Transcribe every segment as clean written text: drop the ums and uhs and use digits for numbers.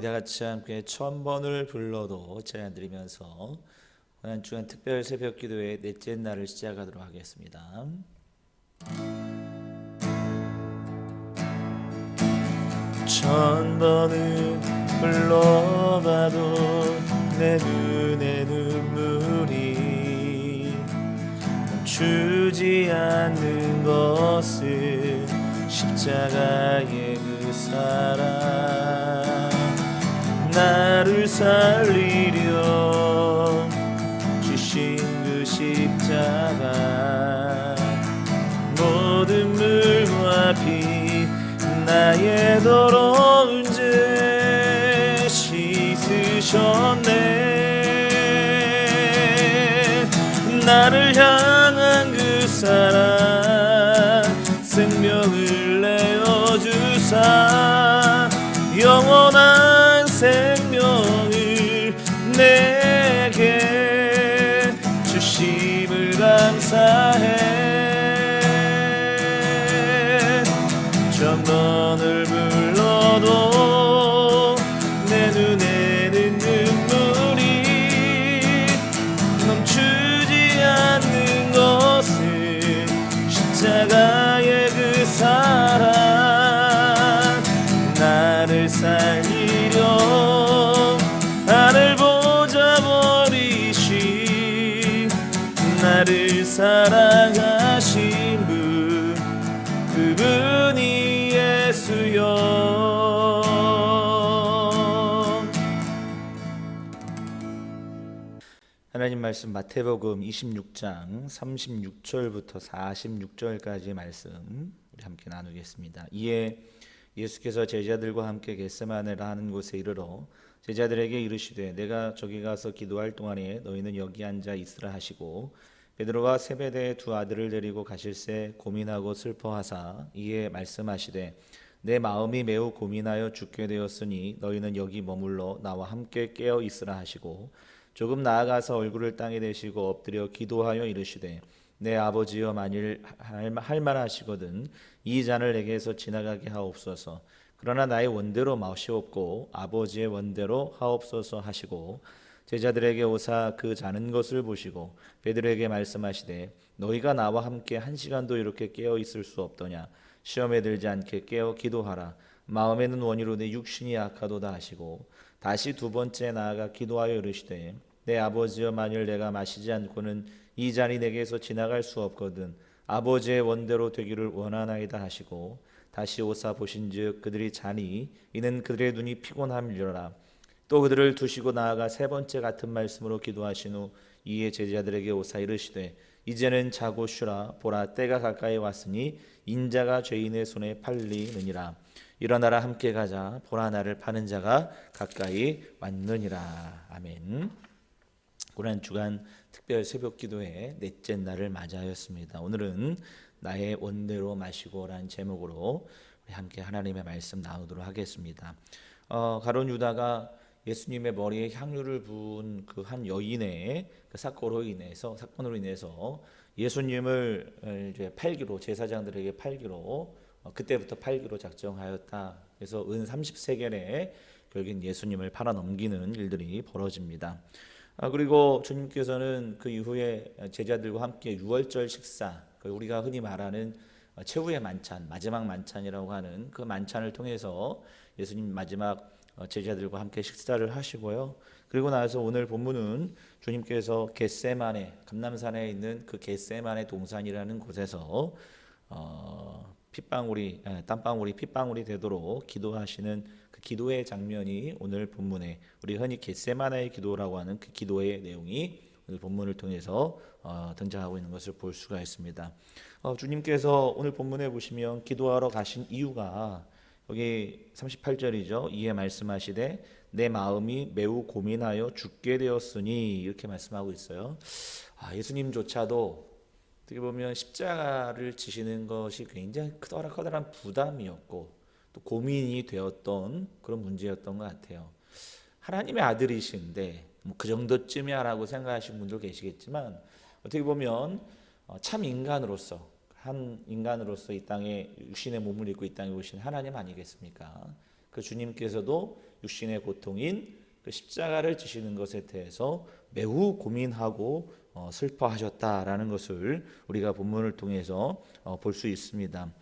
우리 다 같이 함께 1000번을 불러도 제안 드리면서 오늘 주간 특별 새벽 기도의 넷째 날을 시작하도록 하겠습니다. 천 번을 불러봐도 내 눈에 눈물이 멈추지 않는 것은 십자가의 그 사랑, 나를 살리려 주신 그 십자가, 모든 물과 피 나의 더러운 죄 씻으셨네. 나를 향한 그 사랑, 생명을 내어주사 영원한 생명을 내게 주심을 감사해. 천번을 불러도 내 눈에는 눈물이 멈추지 않는 것은 십자가의 그 사랑, 나를 살리려 나를 보자 버리신, 나를 사랑하신 분, 그분이 예수여. 하나님 말씀 마태복음 26장 36절부터 46절까지 말씀 우리 함께 나누겠습니다. 이에 예수께서 제자들과 함께 겟세마네라 하는 곳에 이르러 제자들에게 이르시되 내가 저기 가서 기도할 동안에 너희는 여기 앉아 있으라 하시고, 베드로와 세베대의 두 아들을 데리고 가실새 고민하고 슬퍼하사 이에 말씀하시되 내 마음이 매우 고민하여 죽게 되었으니 너희는 여기 머물러 나와 함께 깨어 있으라 하시고, 조금 나아가서 얼굴을 땅에 대시고 엎드려 기도하여 이르시되 내 아버지여, 만일 할만하시거든 이 잔을 내게서 지나가게 하옵소서. 그러나 나의 원대로 마시옵고 아버지의 원대로 하옵소서 하시고, 제자들에게 오사 그 자는 것을 보시고 베드로에게 말씀하시되 너희가 나와 함께 1시간도 이렇게 깨어 있을 수 없더냐. 시험에 들지 않게 깨어 기도하라. 마음에는 원이로되 육신이 약하도다 하시고, 다시 두 번째 나아가 기도하여 이르시되 내 아버지여, 만일 내가 마시지 않고는 이 잔이 내게서 지나갈 수 없거든 아버지의 원대로 되기를 원하나이다 하시고, 다시 오사 보신즉 그들이 자니 이는 그들의 눈이 피곤함이로라. 또 그들을 두시고 나아가 세 번째 같은 말씀으로 기도하신 후 이에 제자들에게 오사 이르시되 이제는 자고 쉬라. 보라, 때가 가까이 왔으니 인자가 죄인의 손에 팔리느니라. 일어나라, 함께 가자. 보라, 나를 파는 자가 가까이 왔느니라. 아멘. 고난 주간 특별 새벽 기도의 넷째 날을 맞이하였습니다. 오늘은 나의 원대로 마시고라는 제목으로 우리 함께 하나님의 말씀 나누도록 하겠습니다. 가룟 유다가 예수님의 머리에 향유를 부은 그 한 여인의 그 사건으로 인해서 예수님을 이제 팔기로, 제사장들에게 팔기로, 그때부터 팔기로 작정하였다. 그래서 은 30세겔에 결국 예수님을 팔아 넘기는 일들이 벌어집니다. 그리고 주님께서는 그 이후에 제자들과 함께 유월절 식사, 우리가 흔히 말하는 최후의 만찬, 마지막 만찬이라고 하는 그 만찬을 통해서 예수님 마지막 제자들과 함께 식사를 하시고요. 그리고 나서 오늘 본문은 주님께서 겟세마네, 감람산에 있는 그 겟세마네 동산이라는 곳에서 땀방울이 핏방울이 되도록 기도하시는 그 기도의 장면이 오늘 본문에, 우리 흔히 겟세마네의 기도라고 하는 그 기도의 내용이 오늘 본문을 통해서 등장하고 있는 것을 볼 수가 있습니다. 주님께서 오늘 본문에 보시면 기도하러 가신 이유가 여기 38절이죠. 이에 말씀하시되 내 마음이 매우 고민하여 죽게 되었으니, 이렇게 말씀하고 있어요. 예수님조차도 어떻게 보면 십자가를 지시는 것이 굉장히 커다란 부담이었고 또 고민이 되었던 그런 문제였던 것 같아요. 하나님의 아들이신데 그 정도쯤이야 라고 생각하시는 분도 계시겠지만, 어떻게 보면 참 한 인간으로서 이 땅에 육신의 몸을 입고 이 땅에 오신 하나님 아니겠습니까? 그 주님께서도 육신의 고통인 그 십자가를 지시는 것에 대해서 매우 고민하고 슬퍼하셨다라는 것을 우리가 본문을 통해서 볼 수 있습니다.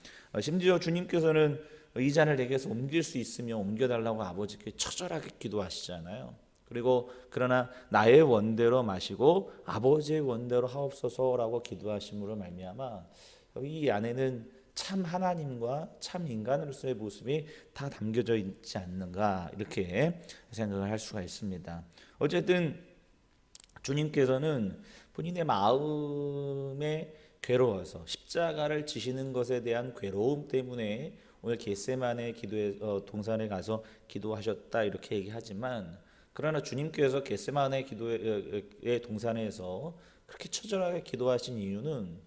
심지어 주님께서는 이 잔을 내게서 옮길 수 있으면 옮겨달라고 아버지께 처절하게 기도하시잖아요. 그리고 그러나 나의 원대로 마시고 아버지의 원대로 하옵소서라고 기도하심으로 말미암아 이 안에는 참 하나님과 참 인간으로서의 모습이 다 담겨져 있지 않는가 이렇게 생각을 할 수가 있습니다. 어쨌든 주님께서는 본인의 마음에 괴로워서 십자가를 지시는 것에 대한 괴로움 때문에 오늘 겟세마네 기도에 동산에 가서 기도하셨다 이렇게 얘기하지만 그러나 주님께서 겟세마네 기도의 동산에서 그렇게 처절하게 기도하신 이유는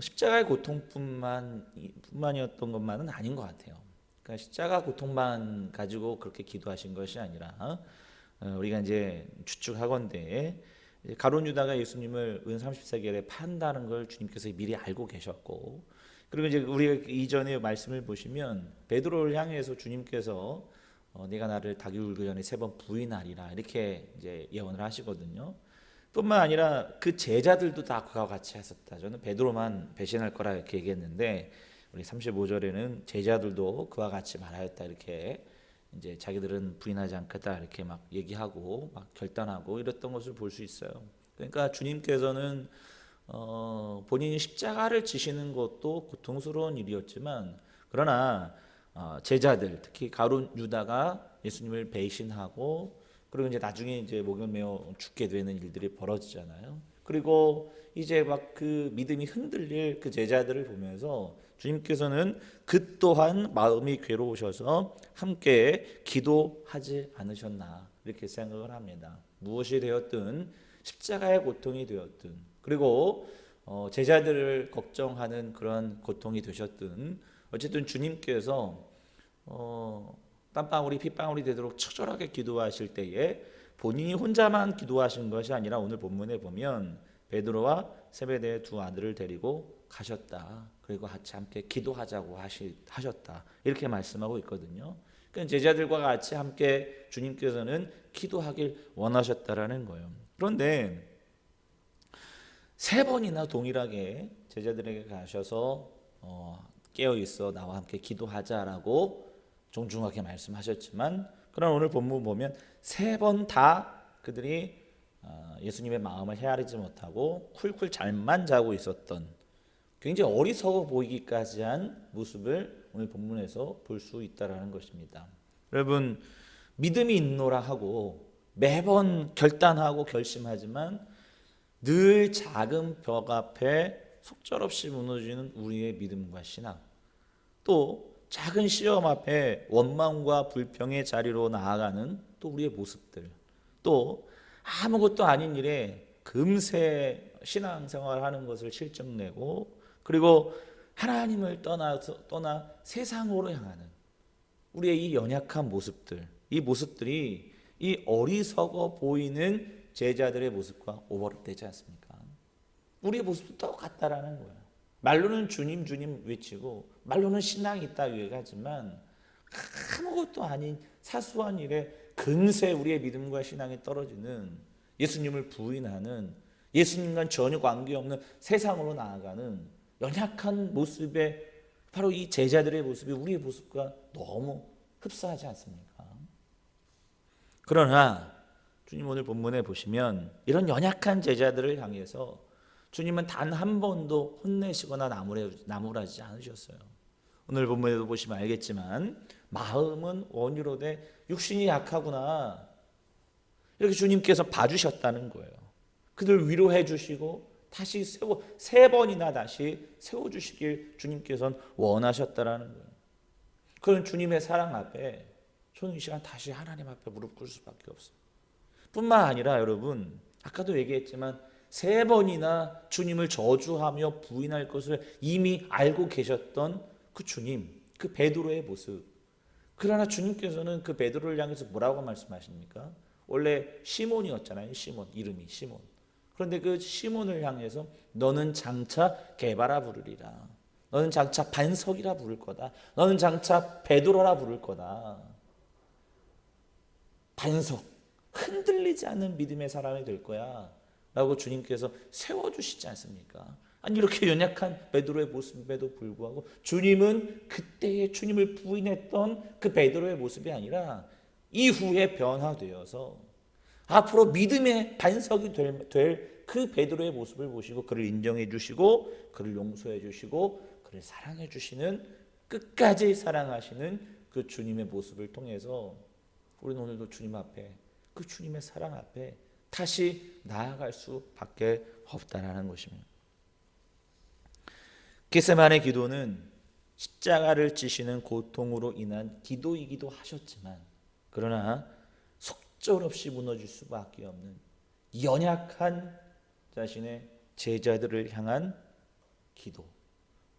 십자가의 고통뿐만이었던 것만은 아닌 것 같아요. 그러니까 십자가 고통만 가지고 그렇게 기도하신 것이 아니라 우리가 이제 추측하건대 가룟 유다가 예수님을 은 30세겔에 판다는 걸 주님께서 미리 알고 계셨고, 그리고 이제 우리가 이전에 말씀을 보시면 베드로를 향해서 주님께서 네가 나를 닭이 울기 전에 3번 부인하리라 이렇게 이제 예언을 하시거든요. 뿐만 아니라 그 제자들도 다 그와 같이 했었다. 저는 베드로만 배신할 거라 이렇게 얘기했는데 우리 35절에는 제자들도 그와 같이 말하였다 이렇게 이제 자기들은 부인하지 않겠다 이렇게 막 얘기하고 막 결단하고 이랬던 것을 볼 수 있어요. 그러니까 주님께서는 본인이 십자가를 지시는 것도 고통스러운 일이었지만 그러나 제자들 특히 가룟 유다가 예수님을 배신하고 그리고 이제 나중에 이제 목을 메어 죽게 되는 일들이 벌어지잖아요. 그리고 이제 막 그 믿음이 흔들릴 그 제자들을 보면서 주님께서는 그 또한 마음이 괴로우셔서 함께 기도하지 않으셨나 이렇게 생각을 합니다. 무엇이 되었든 십자가의 고통이 되었든 그리고 제자들을 걱정하는 그런 고통이 되셨든 어쨌든 주님께서 땀방울이 핏방울이 되도록 처절하게 기도하실 때에 본인이 혼자만 기도하신 것이 아니라 오늘 본문에 보면 베드로와 세베대의 2 아들을 데리고 가셨다. 그리고 같이 함께 기도하자고 하셨다. 이렇게 말씀하고 있거든요. 그러니까 제자들과 같이 함께 주님께서는 기도하길 원하셨다라는 거예요. 그런데 3번이나 동일하게 제자들에게 가셔서 깨어 있어 나와 함께 기도하자라고 정중하게 말씀하셨지만 그러나 오늘 본문 보면 3번 다 그들이 예수님의 마음을 헤아리지 못하고 쿨쿨 잠만 자고 있었던 굉장히 어리석어 보이기까지 한 모습을 오늘 본문에서 볼 수 있다라는 것입니다. 여러분 믿음이 있노라 하고 매번 결단하고 결심하지만 늘 작은 벽 앞에 속절없이 무너지는 우리의 믿음과 신앙, 또 작은 시험 앞에 원망과 불평의 자리로 나아가는 또 우리의 모습들, 또 아무것도 아닌 일에 금세 신앙생활하는 것을 실증내고 그리고 하나님을 떠나 세상으로 향하는 우리의 이 연약한 모습들, 이 모습들이 이 어리석어 보이는 제자들의 모습과 오버랩되지 않습니까? 우리의 모습도 똑같다라는 거예요. 말로는 주님 주님 외치고 말로는 신앙이 있다 얘기하지만 아무것도 아닌 사소한 일에 금세 우리의 믿음과 신앙이 떨어지는 예수님을 부인하는 예수님과 전혀 관계없는 세상으로 나아가는 연약한 모습에 바로 이 제자들의 모습이 우리의 모습과 너무 흡사하지 않습니까? 그러나 주님 오늘 본문에 보시면 이런 연약한 제자들을 향해서 주님은 단 한 번도 혼내시거나 나무라지 않으셨어요. 오늘 본문에도 보시면 알겠지만 마음은 원유로되 육신이 약하구나 이렇게 주님께서 봐주셨다는 거예요. 그들 위로해 주시고 다시 3번이나 다시 세워주시길 주님께서는 원하셨다라는 거예요. 그런 주님의 사랑 앞에 저는 이 시간 다시 하나님 앞에 무릎 꿇을 수밖에 없어요. 뿐만 아니라 여러분 아까도 얘기했지만 3번이나 주님을 저주하며 부인할 것을 이미 알고 계셨던 그 주님, 그 베드로의 모습. 그러나 주님께서는 그 베드로를 향해서 뭐라고 말씀하십니까? 원래 시몬이었잖아요. 시몬, 이름이 시몬. 그런데 그 시몬을 향해서 너는 장차 게바라 부르리라. 너는 장차 반석이라 부를 거다. 너는 장차 베드로라 부를 거다. 반석, 흔들리지 않는 믿음의 사람이 될 거야 라고 주님께서 세워주시지 않습니까? 아니 이렇게 연약한 베드로의 모습에도 불구하고 주님은 그때의 주님을 부인했던 그 베드로의 모습이 아니라 이후에 변화되어서 앞으로 믿음의 반석이 될 그 베드로의 모습을 보시고 그를 인정해 주시고 그를 용서해 주시고 그를 사랑해 주시는, 끝까지 사랑하시는 그 주님의 모습을 통해서 우리는 오늘도 주님 앞에, 그 주님의 사랑 앞에 다시 나아갈 수밖에 없다라는 것입니다. 겟세마네 기도는 십자가를 지시는 고통으로 인한 기도이기도 하셨지만, 그러나 속절없이 무너질 수밖에 없는 연약한 자신의 제자들을 향한 기도,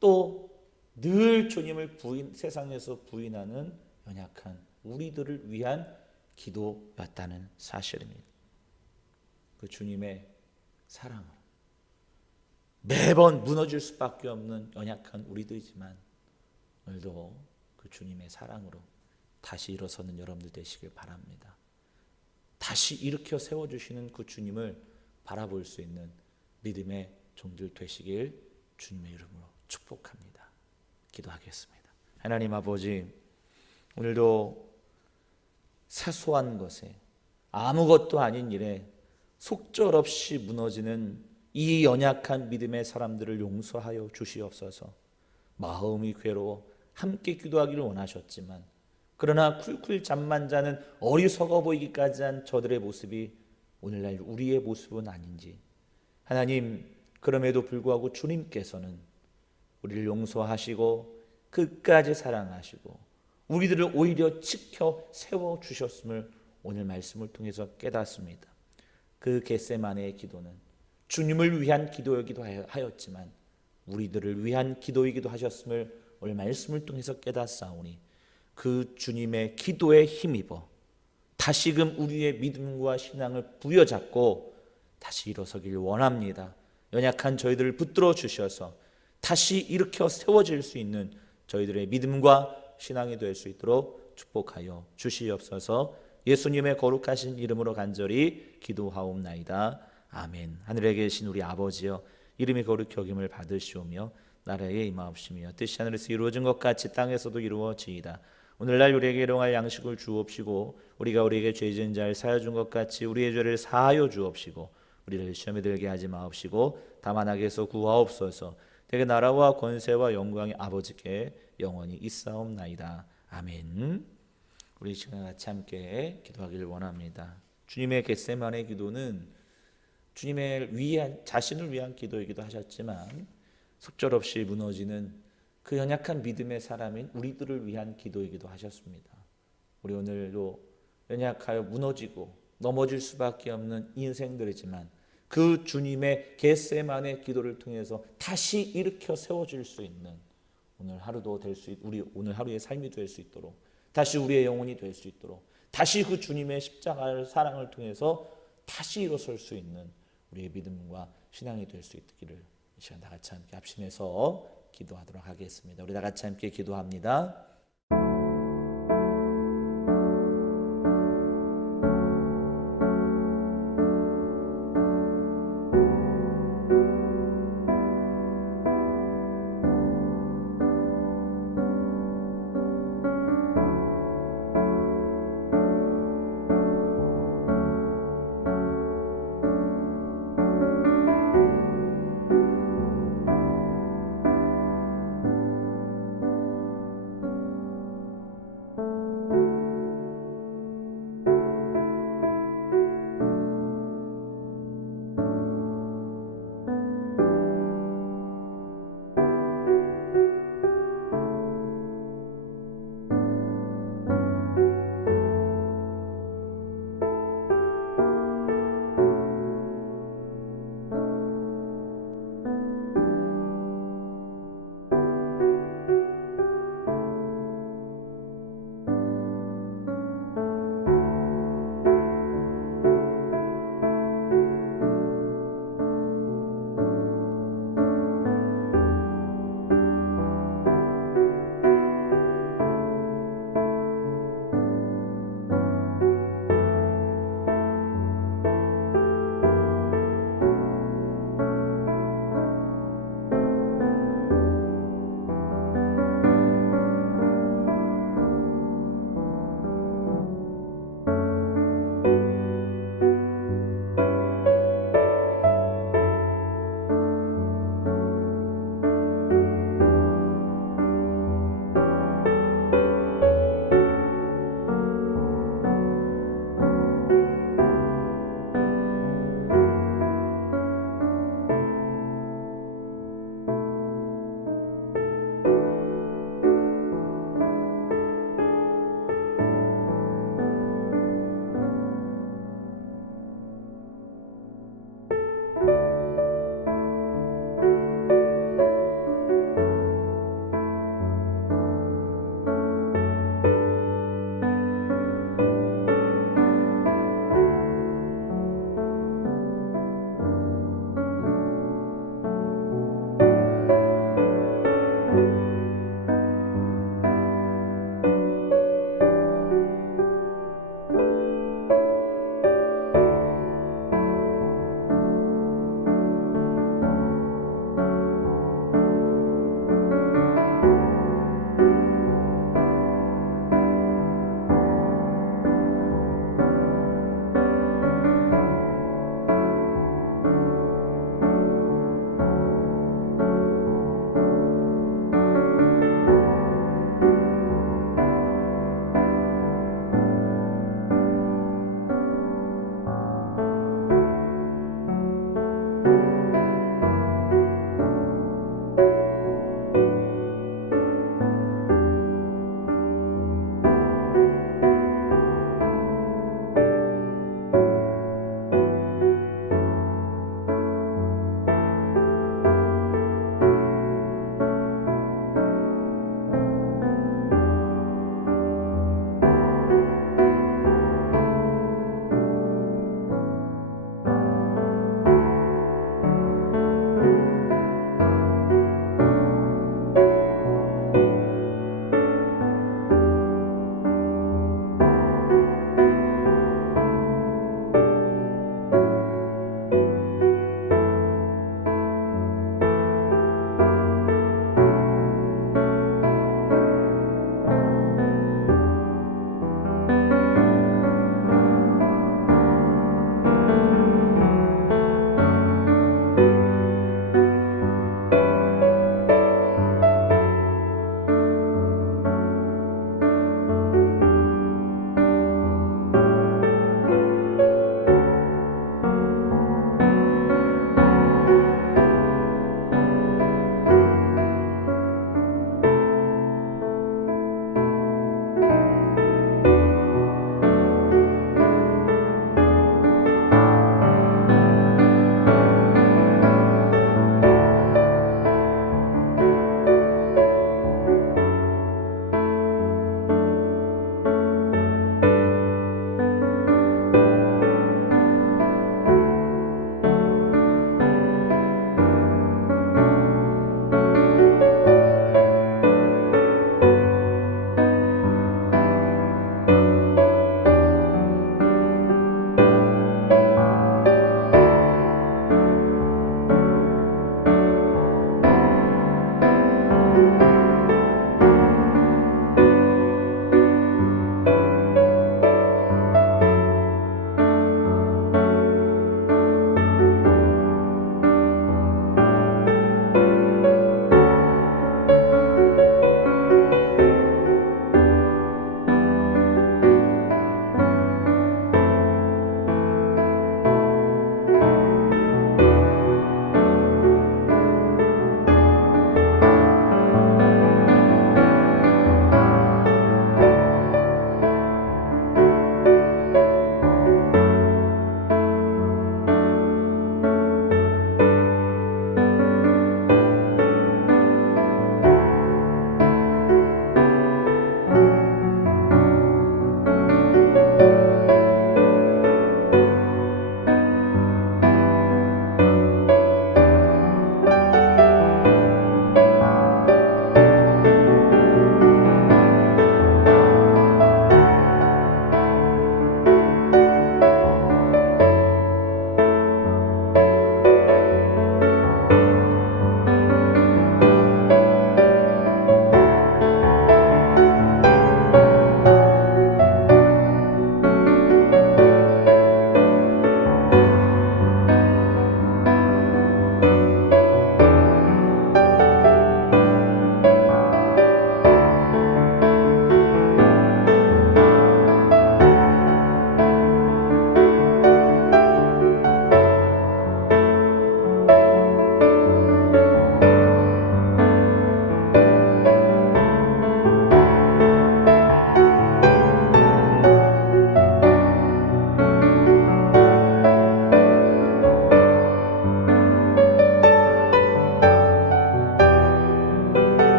또 늘 주님을 세상에서 부인하는 연약한 우리들을 위한 기도였다는 사실입니다. 그 주님의 사랑으로 매번 무너질 수밖에 없는 연약한 우리들이지만 오늘도 그 주님의 사랑으로 다시 일어서는 여러분들 되시길 바랍니다. 다시 일으켜 세워주시는 그 주님을 바라볼 수 있는 믿음의 종들 되시길 주님의 이름으로 축복합니다. 기도하겠습니다. 하나님 아버지, 오늘도 사소한 것에, 아무것도 아닌 일에 속절없이 무너지는 이 연약한 믿음의 사람들을 용서하여 주시옵소서. 마음이 괴로워 함께 기도하기를 원하셨지만, 그러나 쿨쿨 잠만 자는 어리석어 보이기까지 한 저들의 모습이 오늘날 우리의 모습은 아닌지, 하나님, 그럼에도 불구하고 주님께서는 우리를 용서하시고 끝까지 사랑하시고 우리들을 오히려 지켜 세워주셨음을 오늘 말씀을 통해서 깨닫습니다. 그 겟세마네의 기도는 주님을 위한 기도이기도 하였지만 우리들을 위한 기도이기도 하셨음을 오늘 말씀을 통해서 깨닫사오니, 그 주님의 기도에 힘입어 다시금 우리의 믿음과 신앙을 부여잡고 다시 일어서길 원합니다. 연약한 저희들을 붙들어 주셔서 다시 일으켜 세워질 수 있는 저희들의 믿음과 신앙이 될 수 있도록 축복하여 주시옵소서. 예수님의 거룩하신 이름으로 간절히 기도하옵나이다. 아멘. 하늘에 계신 우리 아버지여, 이름이 거룩히 여김을 받으시오며 나라에 임하옵시며 뜻이 하늘에서 이루어진 것 같이 땅에서도 이루어지이다. 오늘날 우리에게 일용할 양식을 주옵시고 우리가 우리에게 죄 지은 자를 사하여 준 것 같이 우리의 죄를 사하여 주옵시고 우리를 시험에 들게 하지 마옵시고 다만 악에서 구하옵소서. 대개 나라와 권세와 영광이 아버지께 영원히 있사옵나이다. 아멘. 우리 시간 같이 함께 기도하기를 원합니다. 주님의 겟세마네 기도는 주님의 자신을 위한 기도이기도 하셨지만 속절없이 무너지는 그 연약한 믿음의 사람인 우리들을 위한 기도이기도 하셨습니다. 우리 오늘도 연약하여 무너지고 넘어질 수밖에 없는 인생들이지만 그 주님의 겟세마네 기도를 통해서 다시 일으켜 세워질 수 있는 오늘 하루도 우리 오늘 하루의 삶이 될 수 있도록, 다시 우리의 영혼이 될 수 있도록, 다시 그 주님의 십자가의 사랑을 통해서 다시 일어설 수 있는 우리의 믿음과 신앙이 될 수 있기를 이 시간 다 같이 함께 합심해서 기도하도록 하겠습니다. 우리 다 같이 함께 기도합니다.